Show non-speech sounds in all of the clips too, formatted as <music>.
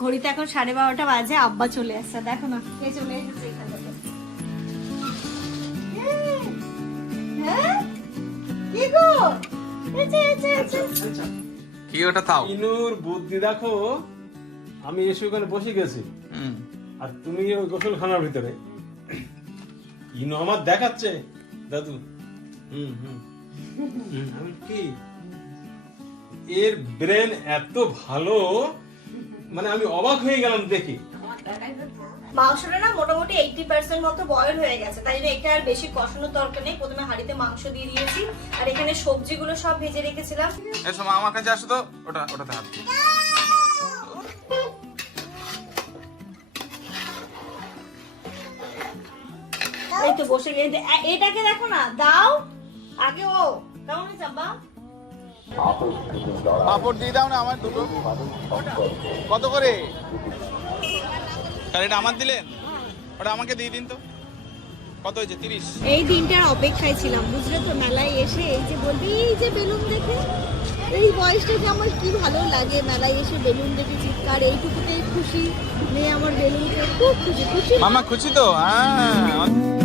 ঘড়িতে এখন সাড়ে বারোটা বাজে আব্বা চলে আসছে দেখো না কে চলে এসেছে এখানে হ্যাঁ? কি গো? এসে, এসে, এসে। কি ওটা তাও ইনুর বুদ্ধি দেখো আমি এসে ওখানে বসে গেছি হুম। আর তুমি ওই গোসলখানার ভিতরে ইনু আমার দেখাচ্ছে দাদু হুম হুম হুম, আমি কি এর ব্রেন এত ভালো মানে আমি অবাক হয়ে গেলাম দেখি। মাংসটা না মোটামুটি এইটি পার্সেন্ট মতো বয়েল হয়ে গেছে তাই জন্য এটা আর বেশি কষানোর দরকার নেই। প্রথমে হাঁড়িতে মাংস দিয়ে দিয়েছি আর এখানে সবজিগুলো সব ভেজে রেখেছিলাম। এসো মা আমার কাছে আসো তো ওটা ওটাতে হাত এই তো বসে গেছে। এটাকে দেখো না দাও। আগে ও কেমন আব্বা? পাপড় দিয়ে দাও না আমার দুটো। কত করে? এটা আমার দিলেন? ওটা আমাকে দিয়ে দিন তো। কত হয়েছে? তিরিশ। এই দিনটার অপেক্ষায় ছিলাম বুঝলে তো? মেলায় এসে এই যে বলবি এই যে বেলুন দেখে এই বয়সটা যে আমার কি ভালো লাগে। মেলায় এসে বেলুন দেখে চিৎকার এইটুকুতেই খুশি। মেয়ে আমার বেলুনকে খুব খুশি খুশি। মামা খুশি তো? হ্যাঁ।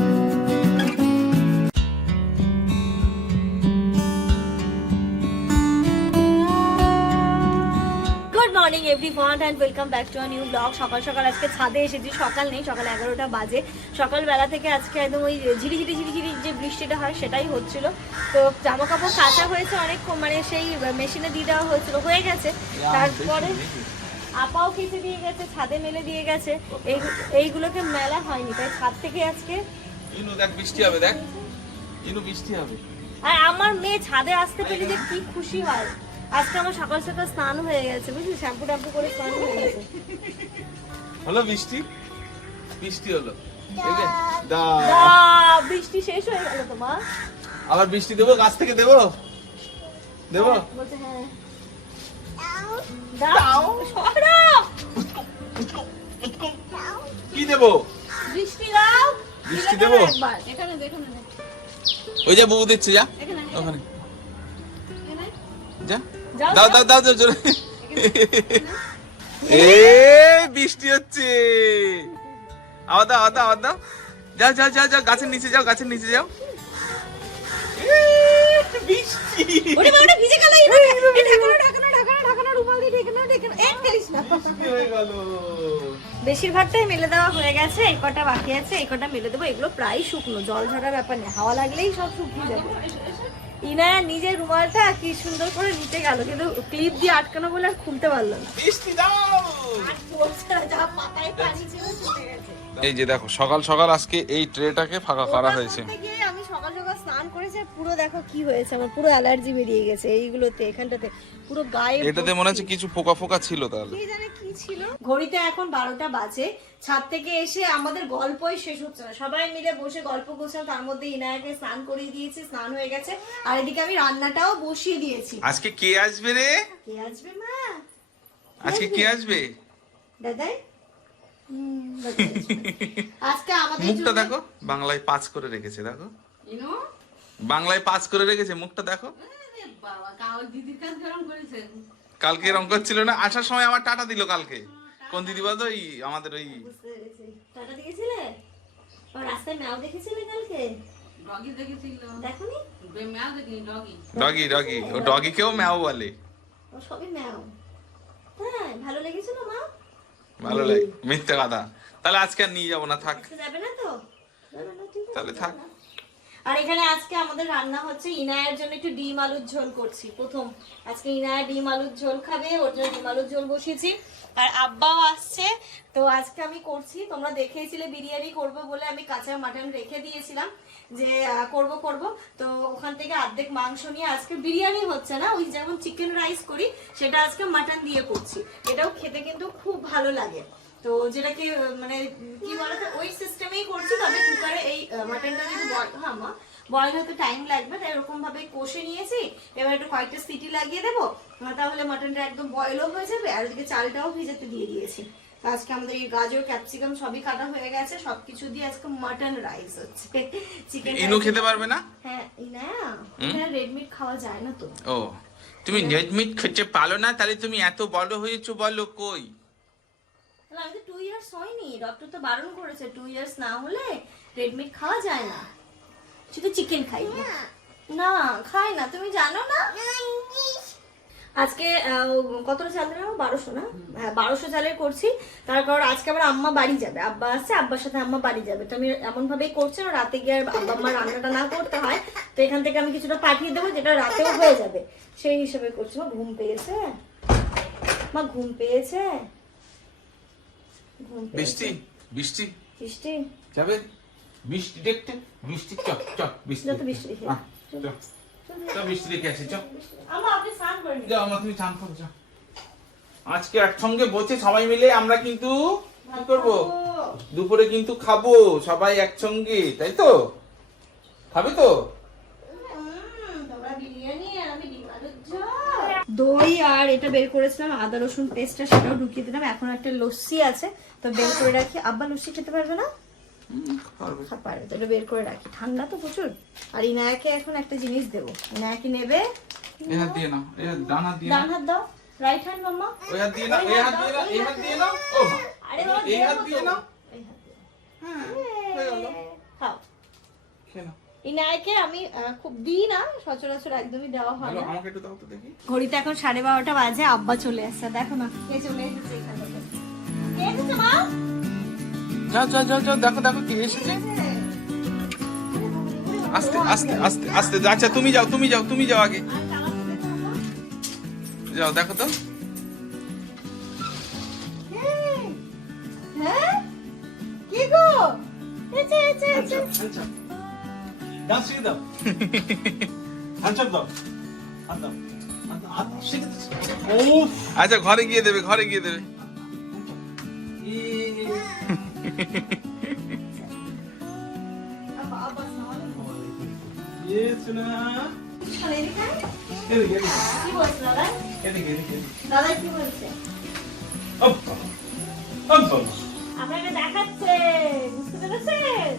Morning every and welcome back to new blog সকাল সকাল আজকে ছাদে এসেছি সকাল নেই সকাল এগারোটা বাজে। সকালবেলা থেকে আজকে একদম ওই ঝিরি ঝিরি ঝিরি ঝিরি যে বৃষ্টিটা হয় সেটাই হচ্ছিল। তো জামা কাপড় কাঁচা হয়েছে অনেক মানে সেই মেশিনে দিয়ে দেওয়া হয়েছিল হয়ে গেছে। তারপরে আপাও কেচে দিয়ে গেছে ছাদে মেলে দিয়ে গেছে। এই এইগুলোকে মেলা হয়নি তাই ছাদ থেকে আজকে ইনু দেখ বৃষ্টি হবে দেখ। ইনু বৃষ্টি হবে। আর আমার মেয়ে ছাদে আসতে পেরে যে কি খুশি হয়। আজকে আমার সকাল সকাল স্নান হয়ে গেছে বুঝলি? শ্যাম্পু ট্যাম্পু করে স্নান হয়ে গেছে। হলো বৃষ্টি? বৃষ্টি হলো। এই যে, দা। দা, বৃষ্টি শেষ হয়ে গেল তোমার আবার বৃষ্টি দেবো গাছ থেকে দেবো? দেবো? হ্যাঁ দাও। সরো। কি দেবো? বৃষ্টি দাও। বৃষ্টি দেবো? এখানে দেখো ওই যে বউ দিচ্ছে যা। ওখানে। যা। দাও দাও দাও দাও জোরে এ বৃষ্টি হচ্ছে। আবার দাও দাও আবার দাও। যাও যাও যাও যাও গাছের নিচে যাও গাছের নিচে যাও। বৃষ্টি। ওরে বাবা ভিজে গেল এই না, এই ঢাকানো ঢাকানো ঢাকানো ঢাকানো রুমাল দিয়ে ঢেকানো ঢেকানো এক ফেলিস না। হয়ে গেল। বেশিরভাগটাই মেলে দেওয়া হয়ে গেছে এই কটা বাকি আছে এই কটা মেলে দেবো এগুলো প্রায় শুকনো জল ঝরা ব্যাপার নেই হাওয়া লাগলেই সব শুকিয়ে যাবে। ইনায়া নিজের রুমালটা কি সুন্দর করে নিতে গেল কিন্তু ক্লিপ দিয়ে আটকানো বলে আর খুলতে পারল না। এই যে দেখো সকাল সকাল আজকে এই ট্রেটাকে ফাঁকা করা হয়েছে। আমি সকাল সকাল স্নান করেছি পুরো দেখো কি হয়েছে আমার পুরো অ্যালার্জি বেরিয়ে গেছে এইগুলোতে এখানটাতে। পুরো গায়ে এটাতে মনে হচ্ছে কিছু পোকা ফোকা ছিল তাহলে। কে জানে কি ছিল ঘড়িতে এখন বারোটা বাজে। ছাদ থেকে এসে আমাদের গল্পই শেষ হচ্ছে না। সবাই মিলে বসে গল্প করছিলাম তার মধ্যে ইনায়াকে স্নান করিয়ে দিয়েছি স্নান হয়ে গেছে। আর এদিকে আমি রান্নাটাও বসিয়ে দিয়েছি। আজকে কে আসবে রে? কে আসবে মা? আজকে কে আসবে? দাদাই। <laughs> আজকে আমাদের মুখটা দেখো বাংলায় পাঁচ করে রেখেছে দেখো। বাংলায় পাঁচ করে রেখেছে মুখটা দেখো। কালকে রং করছিল না? আসার সময় আমার টাটা দিল কালকে। কোন দিদি বলতো ওই আমাদের ওই টাটা দিয়েছিলে? রাস্তায় ম্যাও দেখেছিলে কালকে? ডগি ডগি ও ডগিকেও ম্যাও বলে। ও সবই ম্যাও। হ্যাঁ ভালো লেগেছিল মা? ভালো লাগে মিথ্যে কথা। তাহলে আজকে আর নিয়ে যাব না থাক। যাবে না তো? তাহলে থাক। আর এখানে আজকে আমাদের রান্না হচ্ছে ইনায়ের জন্য একটু ডিম আলুর ঝোল করছি। প্রথম, আজকে ইনায়া ডিম আলুর ঝোল খাবে, ওর জন্য ডিম আলুর ঝোল বসিয়েছি। আর আব্বাও আসছে, তো আজকে আমি করছি, তোমরা দেখেছিলে বিরিয়ানি করব বলে আমি কাঁচা মাটন রেখে দিয়েছিলাম যে করব করব। তো ওখান থেকে অর্ধেক মাংস নিয়ে আজকে বিরিয়ানি হচ্ছে না, ওই যেমন চিকেন রাইস করি, সেটা আজকে মাটন দিয়ে করছি। এটাও খেতে কিন্তু খুব ভালো লাগে। তো যেটাকে মানে কি বলতো ওই সিস্টেমেই করছি তবে কুকারে এই মাটনটা যদি হ্যাঁ মা বয়েল হতে টাইম লাগবে তাই এরকম ভাবে কষে নিয়েছি। এবার একটু কয়েকটা সিটি লাগিয়ে দেবো তাহলে মাটনটা একদম বয়েলও হয়ে যাবে আর ওদিকে চালটাও ভেজাতে দিয়ে দিয়েছি। তো আজকে আমাদের এই গাজর ক্যাপসিকাম সবই কাটা হয়ে গেছে সবকিছু দিয়ে আজকে মাটন রাইস হচ্ছে। চিকেন ইনু খেতে পারবে না? হ্যাঁ না রেড মিট খাওয়া যায় না তো। ও তুমি রেড মিট খেতে পারো না তাহলে তুমি এত বড় হয়েছো বলো কই? তাহলে আমি তো টু ইয়ার্স হয়নি। ডক্টর তো বারণ করেছে টু ইয়ার্স না হলে রেড মিট খাওয়া যায় না। শুধু চিকেন খাই। না। খাই না তুমি জানো না? আজকে কতটা চাল দেবো বারোশো না? হ্যাঁ বারোশো চালের করছি। তার কারণ আজকে আবার আম্মা বাড়ি যাবে। আব্বা আসছে আব্বার সাথে আম্মা বাড়ি যাবে। তো আমি এমন ভাবেই করছি না রাতে গিয়ে আর আব্বা আম্মার রান্নাটা না করতে হয়। তো এখান থেকে আমি কিছুটা পাঠিয়ে দেবো যেটা রাতেও হয়ে যাবে। সেই হিসেবে করছি। মা ঘুম পেয়েছে? মা ঘুম পেয়েছে? বৃষ্টি বৃষ্টি। বৃষ্টি? যাবে? বৃষ্টি দেখতে বৃষ্টি চক চক বৃষ্টি। যত বৃষ্টি দেখে। আসি নিন। যাও আমার তুমি চান করো যাও। আজকে একসঙ্গে বসে সবাই মিলে আমরা কিন্তু কি করব? দুপুরে কিন্তু খাব সবাই একসঙ্গে তাই তো? খাবে তো উম, তোমরা বিরিয়ানি আর আমি ডিম আলুর ঝোল। দই আর এটা বের করেছিলাম আদা রসুন পেস্টটা সেটাও ঢুকিয়ে দিলাম। এখন একটা লস্যি আছে তো বের করে রাখি। আব্বা লস্যি খেতে পারবে না? পারবে। তো এটা বের করে রাখি। ঠান্ডা তো প্রচুর। আর ইনায়াকে এখন একটা জিনিস দেবো। ইনায়াকে নেবে? দিয়ে হাত দিয়ে ডান হাত দাও। রাইট হ্যান্ড মাম্মা? ওই হাত দিয়ে নাও। এই হাত দিয়ে নাও। এই হাত দিয়ে নাও। ও আরে বাবা এই হাত দিয়ে তো। নাও। এই হাত দিয়ে। হ্যাঁ খাও। খেয়ে নাও। ইনায়াকে আমি খুব দিই না সচরাচর একদমই দেওয়া হয় না। আমাকে একটু দাও তো দেখি। ঘড়িতে এখন সাড়ে বারোটা বাজে আব্বা চলে আসছে দেখো না। কে চলে এসেছে এখানে কে এসেছে মা? যাও যাও যাও যাও দেখো দেখো কে এসেছে। আস্তে আস্তে আস্তে আস্তে আচ্ছা তুমি যাও তুমি যাও তুমি যাও আগে। যাও দেখো তো। হ্যাঁ। হ্যাঁ? কি গো? এসে 야식이다. 안잡다. 안다. 안다. 식이다. 오. আচ্ছা ঘরে গিয়ে দেবে ঘরে গিয়ে দেবে 이. 예, 준아. 얘들 얘들 얘들 얘들. 업. 업. আপনাকে দেখাচ্ছে বুঝতে পেরেছেন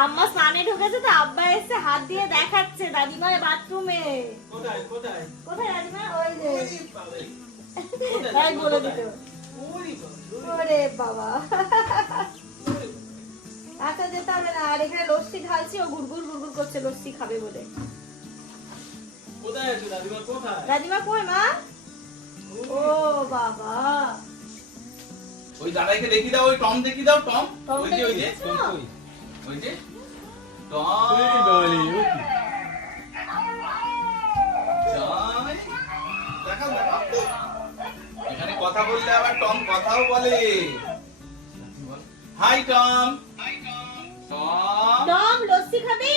আম্মা স্নানে ঢুকেছে তো আব্বা এসে হাত দিয়ে দেখাচ্ছে দাদিমার বাথরুমে কোথায় কোথায়? কোথায় দাদিমা? ওই যে। তাই বলে দিত। ওরে বাবা। আচ্ছা যেতে হবে না। আর এখানে লস্যি ঢালছি ও গুড়গুড় গুড়গুড় করছে লস্যি খাবে বলে। কোথায় আছো দাদিমা? কই মা? ও বাবা। ওই দেখি দাও ওই টম দেখি দাও টম। ওই যে ওই যে ওই যে এখানে কথা বললে আবার টম কথাও বলে। Hi Tom Tom Tom lassi খাবি?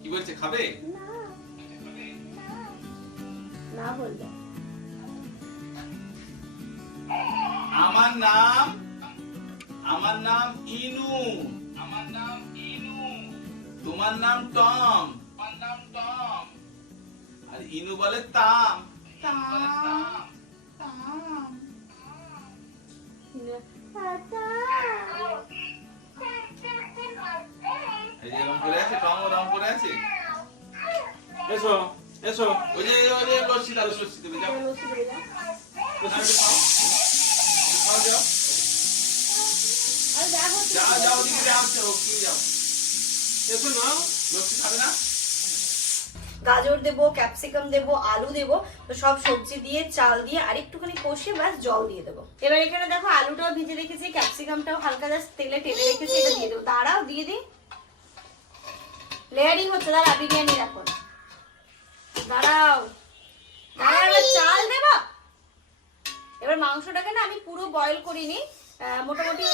কি বলছে খাবে? না বলবে। আমার নাম আমার নাম ইনু। আমার নাম ইনু। তোমার নাম টম। তোমার নাম টম। আর ইনু বলে তাম। তাম তাম। এই যে এরকম করে আছে টম ওরকম করে আছে? এসো এসো। ওই যে ওই যে লস্যি দাও লস্যি দেবে যাও। লস্যি যাও। যাও যাও ওদিকে যাও যাও কি যাও। এসো নাও লস্যি খাবে না? গাজর দেবো ক্যাপসিকাম দেবো আলু দেবো তো সব সবজি দিয়ে চাল দিয়ে আর একটুখানি কষিয়ে ব্যাস জল দিয়ে দেবো। এবার এখানে দেখো আলুটাও ভিজে রেখেছি ক্যাপসিকামটাও হালকা জাস্ট তেলে টেলে রেখেছি এটা দিয়ে দেবো। দাঁড়াও দিয়ে দিই। লেয়ারিং হচ্ছে দাঁড়া বিরিয়ানি এখন দাঁড়াও। দাঁড়াও এবার চাল দেবো? এবার মাংসটাকে না আমি পুরো বয়েল করিনি মোটামুটি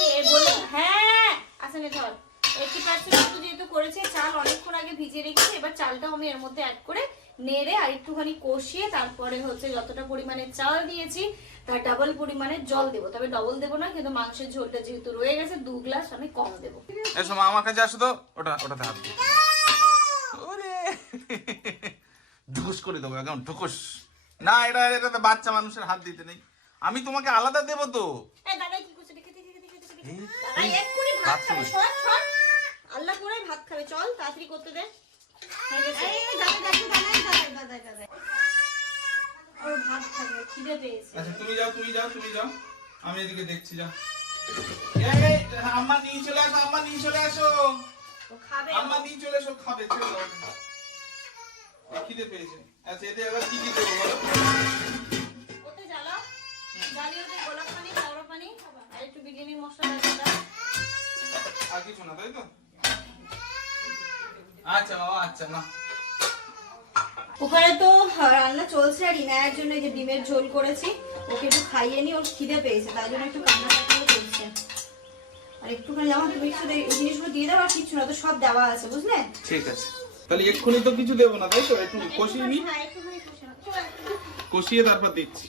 হ্যাঁ আসেন ধর। এইটি পার্সেন্ট যেহেতু করেছে চাল অনেকক্ষণ আগে ভিজিয়ে রেখেছি এবার চালটাও আমি এর মধ্যে অ্যাড করে নেড়ে আর একটুখানি কষিয়ে তারপরে হচ্ছে যতটা পরিমাণে চাল দিয়েছি তার ডাবল পরিমাণে জল দেবো। তবে ডবল দেবো না কিন্তু মাংসের ঝোলটা যেহেতু রয়ে গেছে দু গ্লাস আমি কম দেবো। এসো মা আমার কাছে আসো তো ওটা ওটাতে হাত ঢুকুস করে দেবো একদম ঢুকুস। না এটা এটাতে বাচ্চা মানুষের হাত দিতে নেই। আমি তোমাকে আলাদা দেবো তো। দাদা কি করছে দেখে দেখে দেখে দেখে দেখে এই, দাদা এক্ষুনি ভাত খাবে সর সর। আল্লাহ করে ভাত খাবে চল তাড়াতাড়ি করতে দে। ওর ভাত খাবে খিদে পেয়েছে। আচ্ছা তুমি যাও তুমি যাও তুমি যাও। আমি এদিকে দেখছি এই, আম্মা নিয়ে চলে আসো আম্মা নিয়ে চলে আসো। খাবে। আম্মা নিয়ে চলে এসো খাবে খিদে পেয়েছে। আচ্ছা এতে এবার কি কি দেবো বলো? ওতে জ্বালাও। জ্বালিয়ে ওতে গোলাপ পানি পানি। আর একটু বিরিয়ানি মশলা দাও। আর কিছু না তাই তো? আচ্ছা বাবা আচ্ছা না। ওখানে তো রান্না চলছে আর ইনায়ের জন্য যে ডিমের ঝোল করেছি ওকে একটু খাইয়ে নি ওর খিদে পেয়েছে তাই জন্য একটু কান্না কান্না করছে। আর একটুখানি যেমন তুমি একটু এই জিনিসগুলো দিয়ে দাও আর কিচ্ছু না তো সব দেওয়া আছে বুঝলে? ঠিক আছে। তাহলে এক্ষুনি তো কিছু দেবো না তাই তো? একটু কষিয়ে নি। হ্যাঁ। কষিয়ে তারপর দিচ্ছি।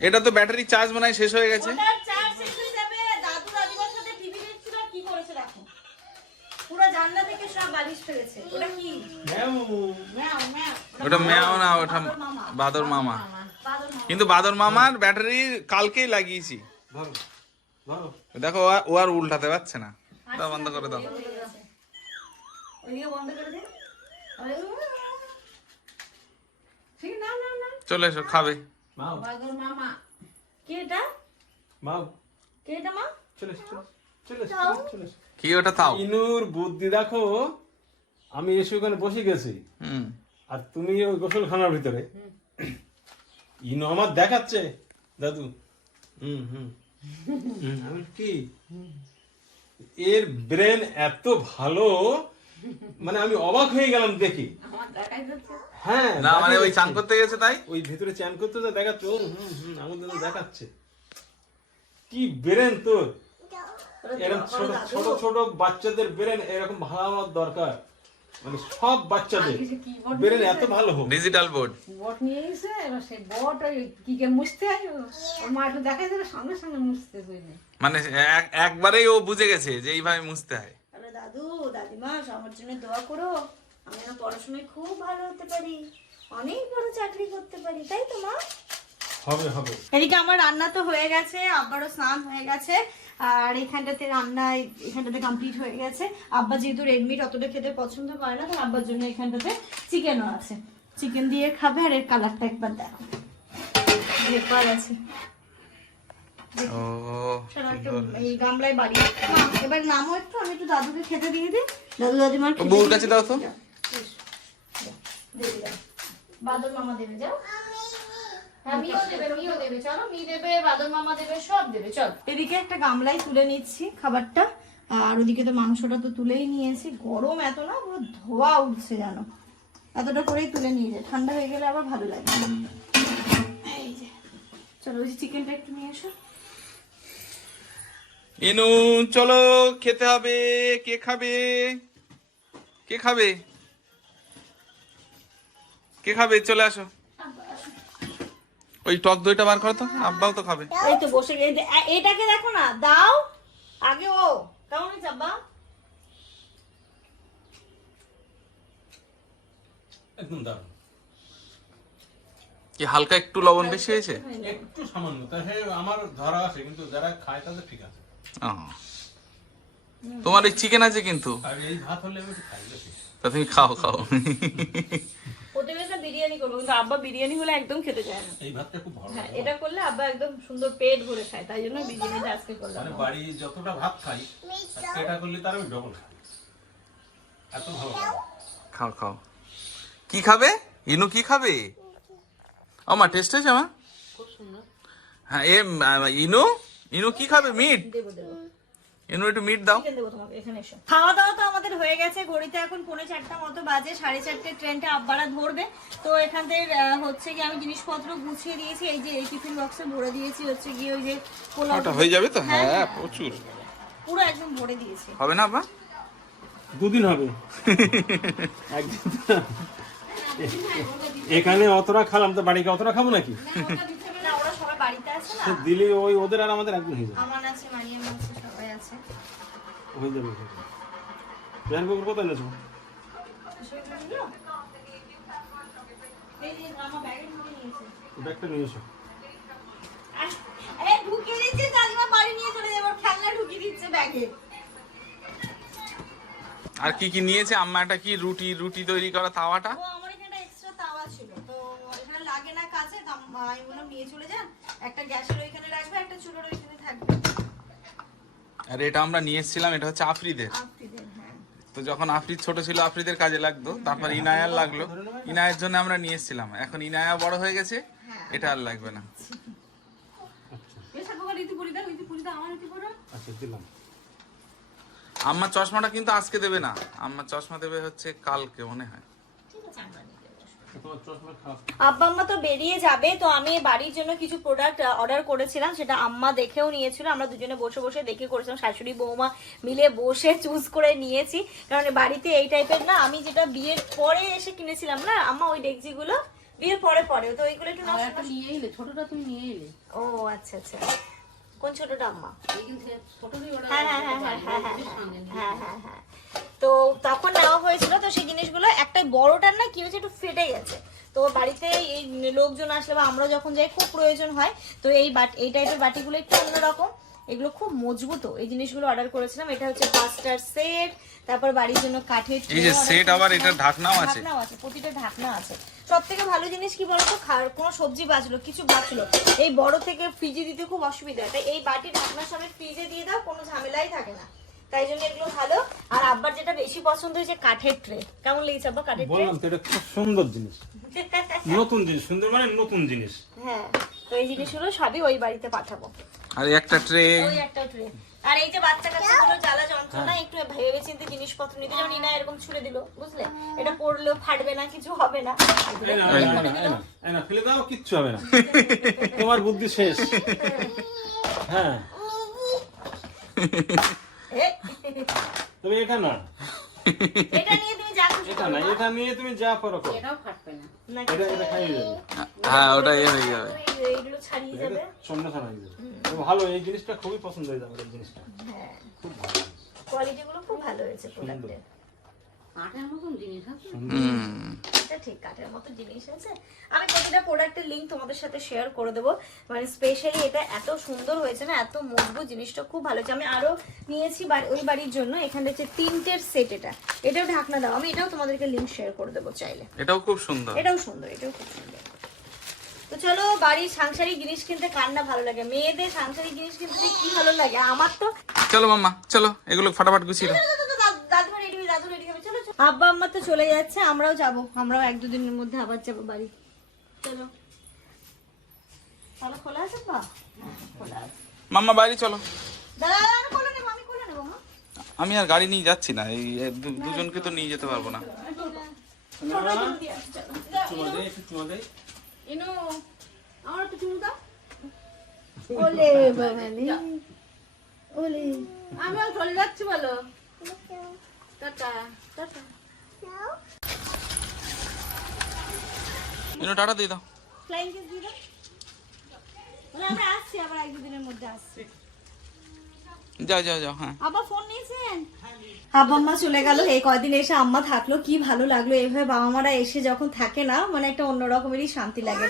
এটা তো ব্যাটারি চার্জ মনে হয় শেষ হয়ে গেছে। ওটার চার্জ শেষ হয়ে যাবে। দাদু দাদিমার সাথে টিভি দেখছিল আর কি করেছে দেখো? পুরো জানলা থেকে সব বালিশ ফেলেছে। ওটা ম্যাও। না ওটা বাদর মামা। কিন্তু বাদর মামার ব্যাটারি কালকেই লাগিয়েছি। দেখো ও আর- উল্টাতে পারছে না। দাও বন্ধ করে দাও। বন্ধ করে দে। ঠিক না না না চলে এসো খাবে। মাও। বাদর মামা। কে এটা? মাও। কে এটা মা? চলে চলে চলে চলে কি ওটা তাও? ইনুর বুদ্ধি দেখো আমি এসে ওখানে বসে গেছি। আর তুমি ওই গোসলখানার ভিতরে। ইনু আমার দেখাচ্ছে দাদু। হুম হুম। হুম, কি? এর ব্রেন এত ভালো মানে আমি অবাক হয়ে গেলাম দেখি। হ্যাঁ না মানে ওই চান করতে গেছে তাই? ওই ভিতরে চ্যান করতে তো দেখাচ্ছে ও হুম হুম আমাদের তো দেখাচ্ছে। কি ব্রেন তোর? এরকম ছোট ছোট ছোট বাচ্চাদের ব্রেন এরকম ভালো দরকার। মানে সব বাচ্চাদের ব্রেন এত ভালো হোক। ডিজিটাল বোর্ড বট নিয়ে এসে এবার সেই ওই কি কে মুছতে হয় মা একটু দেখাই সঙ্গে মুছতে মানে এক- একবারেই ও বুঝে গেছে যে এইভাবে মুছতে হয়। দাদু দাদিমা আমার জন্য দোয়া করো। আমি যেন পড়াশোনায় খুব ভালো হতে পারি অনেক বড় চাকরি করতে পারি তাই তো মা? হবে হবে। এদিকে আমার রান্না তো হয়ে গেছে আব্বারও স্নান হয়ে গেছে আর এখানটাতে রান্না এখানটাতে কমপ্লিট হয়ে গেছে। আব্বা যেহেতু রেড মিট অতটা খেতে পছন্দ করে না তো আব্বার জন্য এখানটাতে চিকেনও আছে। চিকেন দিয়ে খাবে আর এর কালারটা একবার দেখো। ব্যাপার আছে। এই গামলায় বাড়ি এবার নামও একটু আমি একটু দাদুকে খেতে দিয়ে দিই। দাদু দাদিমার বউর কাছে দাও তো। মামা দেবে যাও। হ্যাঁ মিও দেবে মিও দেবে চলো মি দেবে বাদল মামা দেবে সব দেবে চল। এদিকে একটা গামলায় তুলে নিচ্ছি খাবারটা। আর ওদিকে তো মাংসটা তো তুলেই নিয়েছি। গরম এত না পুরো ধোয়া উঠছে জানো এতটা করেই তুলে নিয়ে যায় ঠান্ডা হয়ে গেলে আবার ভালো লাগে। এই যে চলো ওই চিকেনটা একটু নিয়ে এসো। চলো খেতে হবে। কে খাবে? কে খাবে? কে খাবে? চলে আসো। ওই টক দইটা বার করো তো। আব্বাও তো খাবে। এই তো বসে এটাকে দেখো না। দাও। আগে ও। কেমন হয়েছে আব্বা? একদম দারুণ। কি হালকা একটু লবণ বেশি হয়েছে? একটু সামান্য। তা হ্যাঁ আমার ধরা আছে কিন্তু যারা খায় তাদের ঠিক আছে। তোমার এই চিকেন আছে কিন্তু। আর এই ভাত হলে আমি খাই তা তুমি খাও খাও। বিরিয়ানি করব কিন্তু আব্বা বিরিয়ানি হলে একদম খেতে চায় না। এই ভাতটা খুব ভালো হ্যাঁ এটা করলে আব্বা একদম সুন্দর পেট ভরে খায় তাই জন্য বিরিয়ানিটা আজকে করলাম। মানে বাড়ি যতটা ভাত খাই এটা করলে তার আমি ডবল খাই। এত ভালো খাও খাও। কি খাবে? ইনু কি খাবে? আমার টেস্ট হয়েছে আমার হ্যাঁ এ ইনু? ইনু কি খাবে? মিট? দেবো দেবো। একটু মিট দাও। খাওয়া দাওয়া তো আমাদের হয়ে গেছে ঘড়িতে এখন পৌনে চারটা মতো বাজে সাড়ে চারটে ট্রেনটা আব্বারা ধরবে। তো এখান থেকে হচ্ছে কি আমি জিনিসপত্র গুছিয়ে দিয়েছি এই যে এই টিফিন বক্সে ভরে দিয়েছি হচ্ছে গিয়ে ওই যে হয়ে যাবে তো? হ্যাঁ, হ্যাঁ হ্যাঁ। প্রচুর। পুরো একদম ভরে দিয়েছি। হবে না আব্বা? দুদিন হবে। <laughs> একদিন এখানে অতটা খালাম তো বাড়িকে অতটা খাব নাকি? না ওরা সবাই বাড়িতে আছে না। সে দিলে ওই ওদের আর আমাদের একদিন হয়ে যাবে। আমার আছে মারিয়াম আছে? হয়ে যাবে যাবে। কোথায়। ব্যাগটা নিয়ে এসো। আহ, ঢুকিয়ে দিচ্ছে বাড়ি নিয়ে চলে যাবে খেলনা ঢুকিয়ে দিচ্ছে ব্যাগে। আর কি কি নিয়েছে? আম্মা একটা কি রুটি রুটি তৈরি করা তাওয়াটা? ও আমার এখানে এক্সট্রা তাওয়া ছিল। তো এখানে লাগে না কাছে তো আমি বললাম নিয়ে চলে যান। একটা গ্যাসের ওইখানে রাখবে একটা চুলোর ওইখানে থাকবে। আর এটা আমরা নিয়ে এসেছিলাম এটা হচ্ছে আফ্রিদের। আফ্রিদের হ্যাঁ। তো যখন আফ্রিদ ছোট ছিল আফ্রিদের কাজে লাগতো তারপর ইনায়ার লাগল। ইনায়ের জন্য আমরা নিয়ে এসেছিলাম। এখন ইনায়া বড় হয়ে গেছে এটা আর লাগবে না। আমার আচ্ছা চশমাটা কিন্তু আজকে দেবে না। আম্মার চশমা দেবে হচ্ছে কালকে মনে হয় ঠিক আছে আমরা নিয়ে যাব। তোমার চশমা খাও আব্বা আম্মা তো বেরিয়ে যাবে তো আমি বাড়ির জন্য কিছু প্রোডাক্ট অর্ডার করেছিলাম সেটা আম্মা দেখেও নিয়েছিল আমরা দুজনে বসে বসে দেখে করেছিলাম শাশুড়ি বৌমা মিলে বসে চুজ করে নিয়েছি কারণ বাড়িতে এই টাইপের না আমি যেটা বিয়ের পরে এসে কিনেছিলাম না আম্মা ওই ডেকজিগুলো বিয়ের পরে পরে তো ওইগুলো একটু নিয়ে এলে ছোটটা তুমি নিয়ে এলে। ও আচ্ছা আচ্ছা। কোন ছোটটা আম্মা? হ্যাঁ হ্যাঁ হ্যাঁ তো তখন নেওয়া হয়েছিল, তো সেই জিনিসগুলো একটা বড়টার না কি হয়েছে, একটু ফেটে গেছে। তো বাড়িতে এই লোকজন আসলে বা আমরা যখন যাই, খুব প্রয়োজন হয়। তো এই বাট, এই টাইপের বাটিগুলো একটু অন্যরকম। এগুলো খুব মজবুত এই জিনিসগুলো অর্ডার করেছিলাম। এটা হচ্ছে পাঁচটার সেট তারপর বাড়ির জন্য কাঠের এই যে সেট আবার এটা ঢাকনাও আছে। ঢাকনাও আছে প্রতিটা ঢাকনা আছে। সব থেকে ভালো জিনিস কি বলতো? খাওয়ার কোনো সবজি বাঁচলো কিছু বাঁচলো। এই বড় থেকে ফ্রিজে দিতে খুব অসুবিধা হয়। তাই এই বাটি ঢাকনার সমেত ফ্রিজে দিয়ে দাও কোনো ঝামেলাই থাকে না। তাই জন্য এগুলো ভালো। আর আব্বার যেটা বেশি পছন্দ হয়েছে কাঠের ট্রে কেমন লেগেছে আব্বা কাঠের ট্রে বললাম তো এটা খুব সুন্দর জিনিস। নতুন জিনিস সুন্দর মানে নতুন জিনিস। হ্যাঁ তো এই জিনিসগুলো সবই ওই বাড়িতে পাঠাবো। আর একটা ট্রে ওই একটা ট্রে আর এই যে বাচ্চা কাচ্চাগুলো জ্বালা যন্ত্রণা একটু ভেবে চিন্তে জিনিসপত্র নিতে। যেমন ইনা এরকম ছুড়ে দিল বুঝলে? এটা পড়লেও ফাটবে না কিছু হবে না। ফেলে দাও কিচ্ছু হবে না। তোমার বুদ্ধি শেষ। হ্যাঁ। তুমি এটা না এটা নিয়ে এটা না এটা নিয়ে তুমি যা করো করো। এটাও ফাটবে না। এটা এটা খাই যাবে হ্যাঁ ওটা ইয়ে হয়ে যাবে। এইগুলো ছাড়িয়ে যাবে। সন্ধ্যা ছাড়া হয়ে যাবে। ভালো এই জিনিসটা খুবই পছন্দ হয়েছে যাবে এই জিনিসটা। হ্যাঁ। খুব ভালো। কোয়ালিটি গুলো খুব ভালো হয়েছে প্রোডাক্টের কাঠের মতন জিনিস আছে? এটা ঠিক কাঠের মতো জিনিস আছে। আমি প্রতিটা প্রোডাক্টের লিংক তোমাদের সাথে শেয়ার করে দেবো। মানে স্পেশালি এটা এত সুন্দর হয়েছে না এত মজবুত জিনিসটা খুব ভালো হয়েছে। আমি আরও নিয়েছি ওই বাড়ির জন্য। এখানে হচ্ছে তিনটের সেট এটা। এটাও ঢাকনা দাও। আমি এটাও তোমাদেরকে লিংক শেয়ার করে দেবো চাইলে। এটাও খুব সুন্দর। এটাও সুন্দর এটাও খুব সুন্দর। তো চলো বাড়ির সাংসারিক জিনিস কিনতে কার না ভালো লাগে? মেয়েদের সাংসারিক জিনিস কিনতে কি ভালো লাগে? আমার তো চলো মাম্মা চলো এগুলো ফাটাফাট গুছিয়ে দাও দাদু রেডি হবে দাদু রেডি হবে চলো চলো। আব্বা আম্মা তো চলে যাচ্ছে আমরাও যাব। আমরাও এক দুদিনের মধ্যে আবার যাব বাড়ি। চলো। তাহলে খোলা আছে বা খোলা আছে। মাম্মা বাইরে চলো। দাদা আমি কোলে আমি কোলে নেব মা। আমি আর গাড়ি নিয়ে যাচ্ছি না এই দুজনকে তো নিয়ে যেতে পারব না। আমার একটু চুমু দাও। ওলে ওলে। আমিও চলে যাচ্ছি বলো। Tata tata. ইনো টাটা দিয়ে দাও। ফ্লাইং কিস দিয়ে দাও। বলে আমরা আসছি আবার এক দুদিনের মধ্যে আসছি। যাও যাও যাও হ্যাঁ। আব্বা ফোন নিয়েছেন? আব্বা আম্মা চলে গেল এই কয়দিন এসে আম্মা থাকল কি ভালো লাগল। এইভাবে বাবা মারা এসে যখন থাকে না মানে একটা অন্য রকমেরই শান্তি লাগে।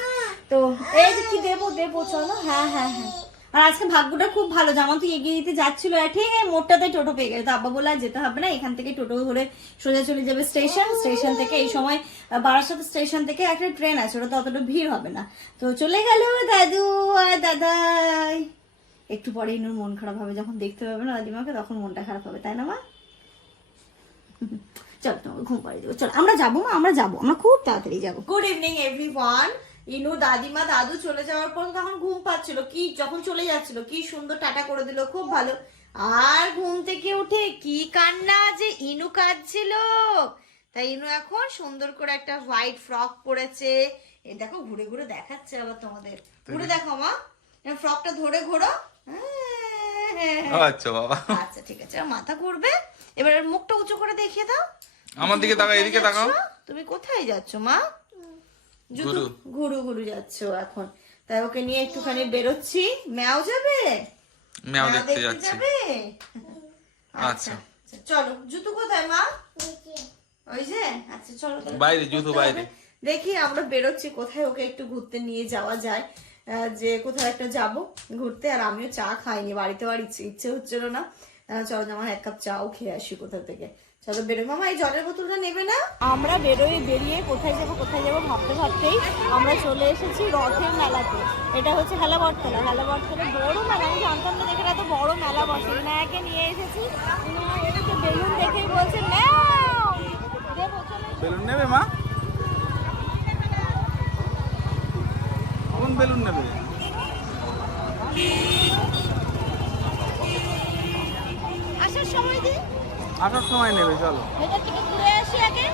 তো এই কি দেবো দেবো চলো। হ্যাঁ হ্যাঁ হ্যাঁ। আর আজকে ভাগ্যটা খুব ভালো যেমন তুই এগিয়ে দিতে যাচ্ছিল ঠিক এই মোড়টাতে টোটো পেয়ে গেছে তো আব্বা বলে যেতে হবে না, এখান থেকে টোটো ধরে সোজা চলে যাবে স্টেশন স্টেশন থেকে এই সময় বারাসাত স্টেশন থেকে একটা ট্রেন আছে ওটা তো অতটা ভিড় হবে না। তো চলে গেল দাদু আর দাদাই। একটু পরে ইনুর মন খারাপ হবে, যখন দেখতে পাবে না দাদিমাকে তখন মনটা খারাপ হবে, তাই না মা? চল তোমাকে ঘুম পাড়িয়ে দেবো, চল, আমরা যাব মা, আমরা যাব, আমরা খুব তাড়াতাড়ি যাব। গুড ইভিনিং এভরিওয়ান ইনু দাদিমা দাদু চলে যাওয়ার পর তখন ঘুম পাচ্ছিল। কি যখন চলে যাচ্ছিল কি সুন্দর টাটা করে দিল খুব ভালো। আর ঘুম থেকে উঠে কি কান্না যে ইনু কাঁদছিল। তাই ইনু এখন সুন্দর করে একটা হোয়াইট ফ্রক পরেছে। এই দেখো ঘুরে ঘুরে দেখাচ্ছে আবার তোমাদের। ঘুরে দেখো মা ফ্রকটা ধরে ঘোরো। আচ্ছা বাবা। আচ্ছা ঠিক আছে মাথা ঘুরবে। এবার মুখটা উঁচু করে দেখিয়ে দাও। আমার দিকে তাকাও এদিকে তাকাও। তুমি কোথায় যাচ্ছ মা? জুতু ঘুরু। ঘুরু যাচ্ছ এখন। তাই ওকে নিয়ে একটুখানি বেরোচ্ছি। ম্যাও যাবে? ম্যাও দেখতে যাচ্ছি। যাবে? আচ্ছা। আচ্ছা, চলো জুতো কোথায় মা? ওই যে? আচ্ছা চলো বাইরে, জুতো বাইরে। দেখি আমরা বেরোচ্ছি কোথায় ওকে একটু ঘুরতে নিয়ে যাওয়া যায়। আহ, যে কোথাও একটা যাব ঘুরতে আর আমিও চা খাইনি বাড়িতে আর ইচ্ছে ইচ্ছে হচ্ছিল না। আহ, চলো না, আমার এক কাপ চাও খেয়ে আসি কোথা থেকে। চলো বেরোই। মামা এই জলের বোতলটা নেবে না? আমরা বেরোই বেরিয়ে কোথায় যাব কোথায় যাব ভাবতে ভাবতেই আমরা চলে এসেছি রথের মেলাতে। এটা হচ্ছে হেলাবরতলা হেলাবরতলা বড় মেলা। আমি জানতাম না দেখে এত বড় মেলা বসে। বিনায়কে নিয়ে এসেছি। এদিকে বেলুন দেখেই বলছে "নাও!" বেলুন নেবে মা? কোন বেলুন নেবে? আসার সময় দিই আসার সময় নেবে চলো। এটা থেকে ঘুরে আসি আগে।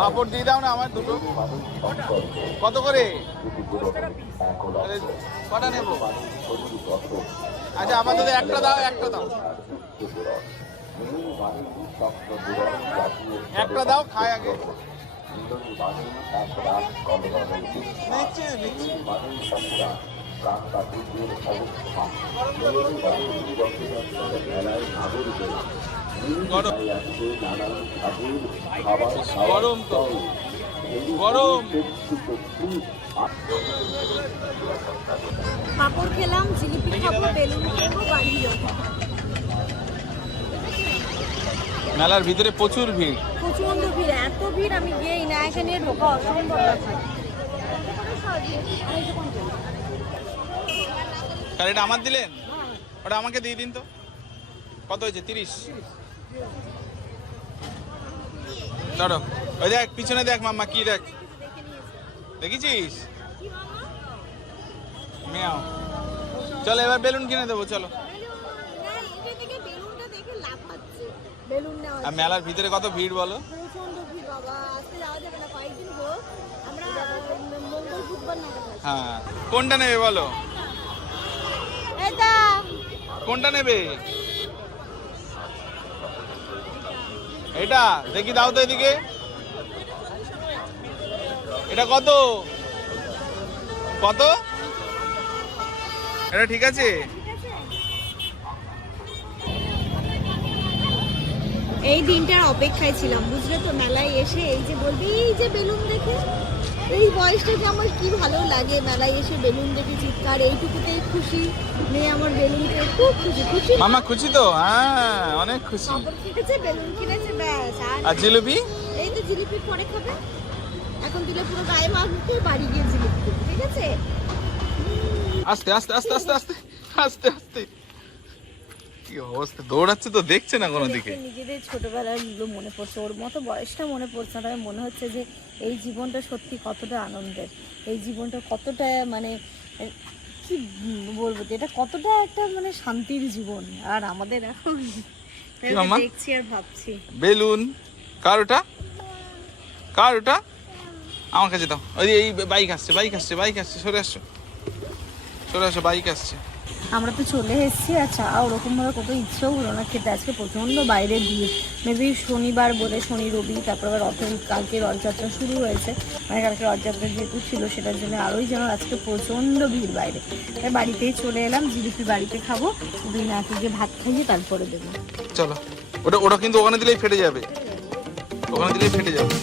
পাপড় দিয়ে দাও না আমার দুটো। কত করে? কটা নেব? আচ্ছা আমার আপাতত একটা দাও একটা দাও। একটা দাও খাই আগে। গরম গরম। পাপড় খেলাম জিলিপি খাব বেলুন খাব বাড়ি মেলার ভিতরে প্রচুর ভিড়। প্রচণ্ড ভিড় এত ভিড় আমি গিয়েই না এখানে ঢোকা অসম্ভব ব্যাপার। এটা আমার দিলেন? ওটা আমাকে দিয়ে দিন তো। কত হয়েছে? তিরিশ? চলো ওই দেখ পিছনে দেখ মাম্মা কি দেখ? দেখেছিস? মেয়াও। চলো এবার বেলুন কিনে দেবো চলো। বেলুন নেওয়া আর মেলার ভিতরে কত ভিড় বলো? প্রচণ্ড ভিড় বাবা। আজকে যাওয়া যাবে না কয়েকদিন হোক আমরা মঙ্গল বুধবার নাগাদ হ্যাঁ। কোনটা নেবে বলো? এটা কোনটা নেবে? এটা দেখি দাও তো এদিকে। এটা কত? কত? এটা ঠিক আছে? এই দিনটার অপেক্ষায় ছিলাম বুঝলে তো? মেলায় এসে এই যে বলবি এই যে বেলুন দেখে এই বয়সটা যে আমার কি ভালো লাগে। মেলায় এসে বেলুন দেখে চিৎকার এইটুকুতেই খুশি মেয়ে আমার বেলুন পেয়ে খুব খুশি খুশি মামা খুশি তো? হ্যাঁ অনেক খুশি। কিনেছে বেলুন কিনেছে ব্যাস আর জিলিপি? এই তো জিলিপির পরে খাবে। এখন দিলে পুরো গায়ে মাখতে বাড়ি গিয়ে জিলিপি ঠিক আছে? আস্তে আস্তে আস্তে আস্তে আস্তে আস্তে আস্তে। কি অবস্থা? দৌড়াচ্ছে তো দেখছে না কোনো দিকে। দেখে নিজেদের ছোটবেলারগুলো মনে পড়ছে। ওর মতো বয়সটা মনে পড়ছে না তবে মনে হচ্ছে যে এই জীবনটা সত্যি কতটা আনন্দের। এই জীবনটা কতটা মানে কি বলব যে এটা কতটা একটা মানে শান্তির জীবন। আর আমাদের এখন? দেখছি আর ভাবছি। বেলুন। কার ওটা? কার ওটা? আমার কাছে দাও। ওই এই বাইক আসছে বাইক আসছে বাইক আসছে। সরে আসছো সরে আসো বাইক আসছে। আমরা তো চলে এসেছি আর চা ওরকম ভাবে কত ইচ্ছেও হলো না খেতে। আজকে প্রচণ্ড বাইরে ভিড়। মেবি শনিবার বলে শনি, রবি, তারপর আবার রথের কালকে রথযাত্রা শুরু হয়েছে। মানে কালকে রথযাত্রা যেহেতু ছিল, সেটার জন্য আরোই যেন আজকে প্রচণ্ড ভিড় বাইরে। তাই বাড়িতেই চলে এলাম, জিলিপি বাড়িতে খাব। দুই নাতি যে ভাত খাইয়ে তারপরে দেবো। চলো। ওটা ওটা কিন্তু ওখানে দিলেই ফেটে যাবে। ওখানে দিলেই ফেটে যাবে।